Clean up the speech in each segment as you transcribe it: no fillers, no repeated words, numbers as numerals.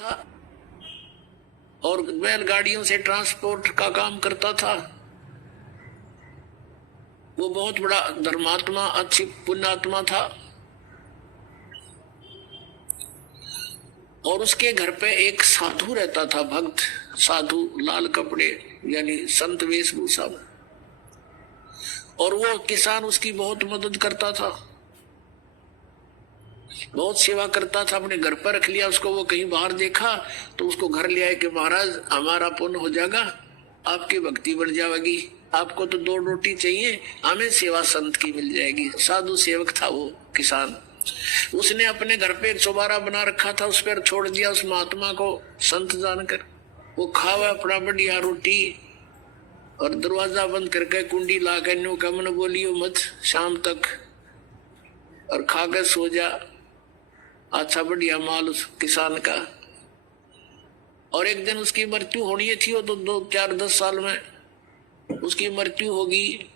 था और बैलगाड़ियों से ट्रांसपोर्ट का काम करता था। वो बहुत बड़ा धर्मात्मा, अच्छी पुण्यात्मा था। और उसके घर पे एक साधु रहता था, भक्त साधु, लाल कपड़े यानी संत वेशभूषा में। और वो किसान उसकी बहुत मदद करता था, बहुत सेवा करता था। अपने घर पर रख लिया उसको। वो कहीं बाहर देखा तो उसको घर ले आए कि महाराज हमारा पुण्य हो जाएगा, आपकी भक्ति बढ़ जाएगी, आपको तो 2 रोटी चाहिए, हमें सेवा संत की मिल जाएगी। साधु सेवक था वो किसान। उसने अपने घर पे एक चौबारा बना रखा था, उस पर छोड़ दिया उस महात्मा को संत जानकर। वो खावा अपना बढ़िया रोटी और दरवाजा बंद करके कुंडी ला कर न्यू कमन बोलियो मत शाम तक, और खा कर सो जा। अच्छा बढ़िया माल उस किसान का। और एक दिन उसकी मृत्यु होनी थी, वो तो 2, 4, 10 साल में उसकी मृत्यु होगी।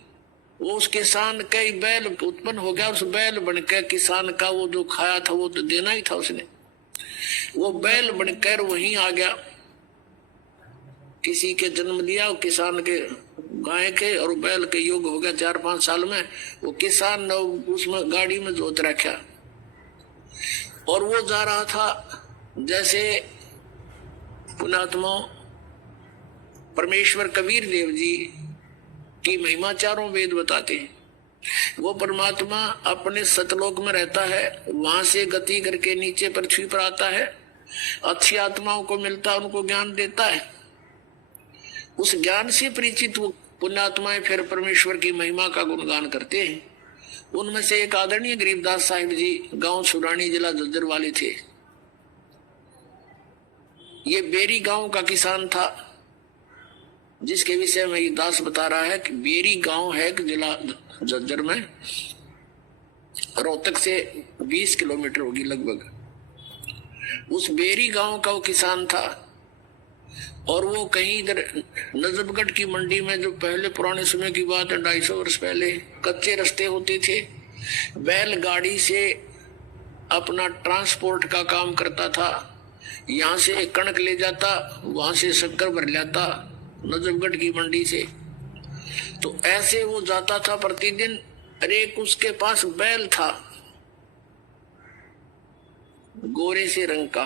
वो उस किसान का ही बैल उत्पन्न हो गया, उस बैल बनकर किसान का वो जो खाया था वो तो देना ही था उसने। वो बैल बनकर वहीं आ गया, किसी के जन्म दिया, किसान के गाय के और बैल के योग हो गया। 4-5 साल में वो किसान ने उसमें गाड़ी में जोत रखा और वो जा रहा था। जैसे पुणात्मा परमेश्वर कबीर देव जी की महिमा चारों वेद बताते हैं। वो परमात्मा अपने सतलोक में रहता है, वहां से गति करके नीचे पृथ्वी पर आता है, अच्छी आत्माओं को मिलता है, उनको ज्ञान देता है। उस ज्ञान से परिचित वो पुण्यात्माएं फिर परमेश्वर की महिमा का गुणगान करते हैं। उनमें से एक आदरणीय गरीबदास साहिब जी गांव सुरानी, जिला झज्जर वाले थे। ये बेरी गांव का किसान था, जिसके विषय में ये दास बता रहा है कि बेरी गांव है जिला झज्जर में, रोहतक से 20 किलोमीटर होगी लगभग। उस बेरी गांव का वो किसान था और वो कहीं इधर नजफगढ़ की मंडी में, जो पहले पुराने समय की बात है 250 वर्ष पहले, कच्चे रास्ते होते थे। बैलगाड़ी से अपना ट्रांसपोर्ट का काम करता था। यहाँ से कणक ले जाता, वहां से शक्कर भर लाता नजफगढ़ की मंडी से। तो ऐसे वो जाता था प्रतिदिन। अरे उसके पास बैल था गोरे से रंग का,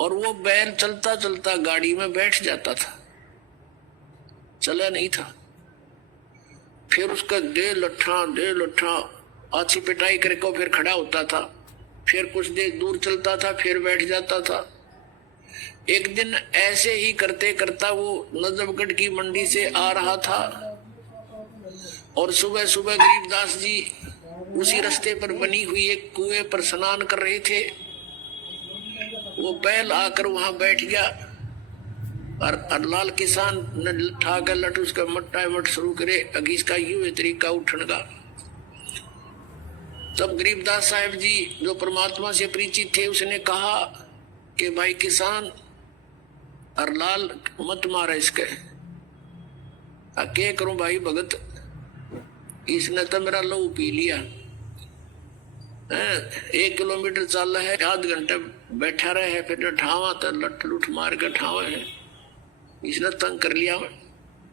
और वो बैल चलता चलता गाड़ी में बैठ जाता था, चला नहीं था। फिर उसका दे लट्ठा अच्छी पिटाई करके फिर खड़ा होता था, फिर कुछ देर दूर चलता था, फिर बैठ जाता था। एक दिन ऐसे ही करते करता वो नजफगढ़ की मंडी से आ रहा था और सुबह सुबह गरीबदास जी उसी रास्ते पर बनी हुई एक कुएं पर स्नान कर रहे थे। वो बैल आकर वहां बैठ गया और लाल किसान ने उठा कर लट उसका मट्टा मट शुरू करे, अगी इसका यूं तरीका उठने का। तब गरीबदास साहिब जी जो परमात्मा से परिचित थे, उसने कहा कि भाई किसान और लाल मत मारा इसके। क्या करूं भाई भगत, इसने तो मेरा लहू पी लिया। 1 किलोमीटर चल है, आध घंटे बैठा रहे है, फिर ठावा तो लठ लुठ मार के ठावा है, इसने तंग कर लिया।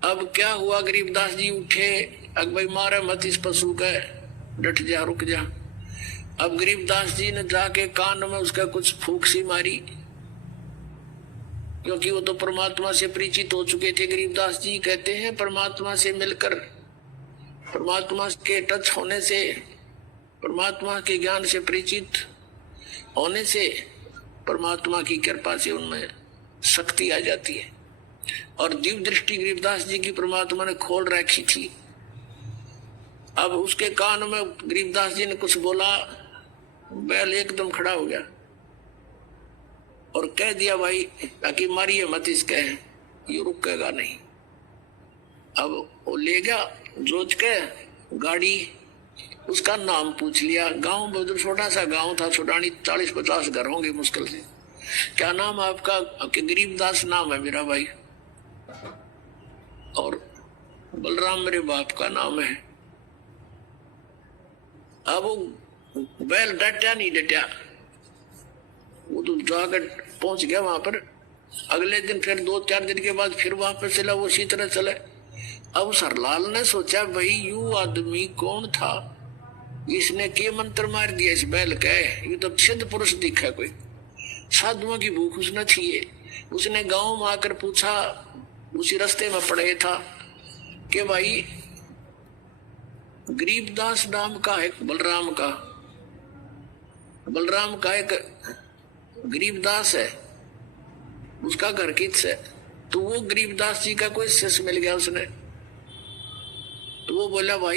अब क्या हुआ, गरीबदास जी उठे, अग भाई मारे मत इस पशु का, डट जा, रुक जा। अब गरीबदास जी ने जाके कान में उसका कुछ फूंक सी मारी, क्योंकि वो तो परमात्मा से परिचित हो चुके थे। गरीबदास जी कहते हैं परमात्मा से मिलकर, परमात्मा के टच होने से, परमात्मा के ज्ञान से परिचित होने से, परमात्मा की कृपा से उनमें शक्ति आ जाती है। और दिव्य दृष्टि गरीबदास जी की परमात्मा ने खोल रखी थी। अब उसके कान में गरीबदास जी ने कुछ बोला, बैल एकदम खड़ा हो गया और कह दिया भाई ताकि मारिए मत इसके, ये रुकेगा नहीं। अब वो ले गया जोत के गाड़ी, उसका नाम पूछ लिया। गांव बहुत छोटा सा गांव था, छोटानी 40-50 घर होंगे मुश्किल से। क्या नाम है आपका? कि गरीबदास नाम है मेरा भाई, और बलराम मेरे बाप का नाम है। अब वो बैल डटा नहीं डटा, वो तो जाकर पहुंच गया वहां पर। अगले दिन फिर 2-4 दिन के बाद फिर वापस चला, वो उसी तरह चला। अब सरलाल ने सोचा भाई यू आदमी कौन था, इसने के मंत्र मार दिया इस बैल का, ये तो सिद्ध पुरुष दिखा, कोई साधुओं की भूख उसने थी। उसने गांव में आकर पूछा, उसी रास्ते में पड़े था कि भाई गरीबदास नाम का एक बलराम का एक गरीबदास है, उसका घर किस है। तो वो गरीबदास जी का कोई शिष्य मिल गया उसने। तो वो बोला भाई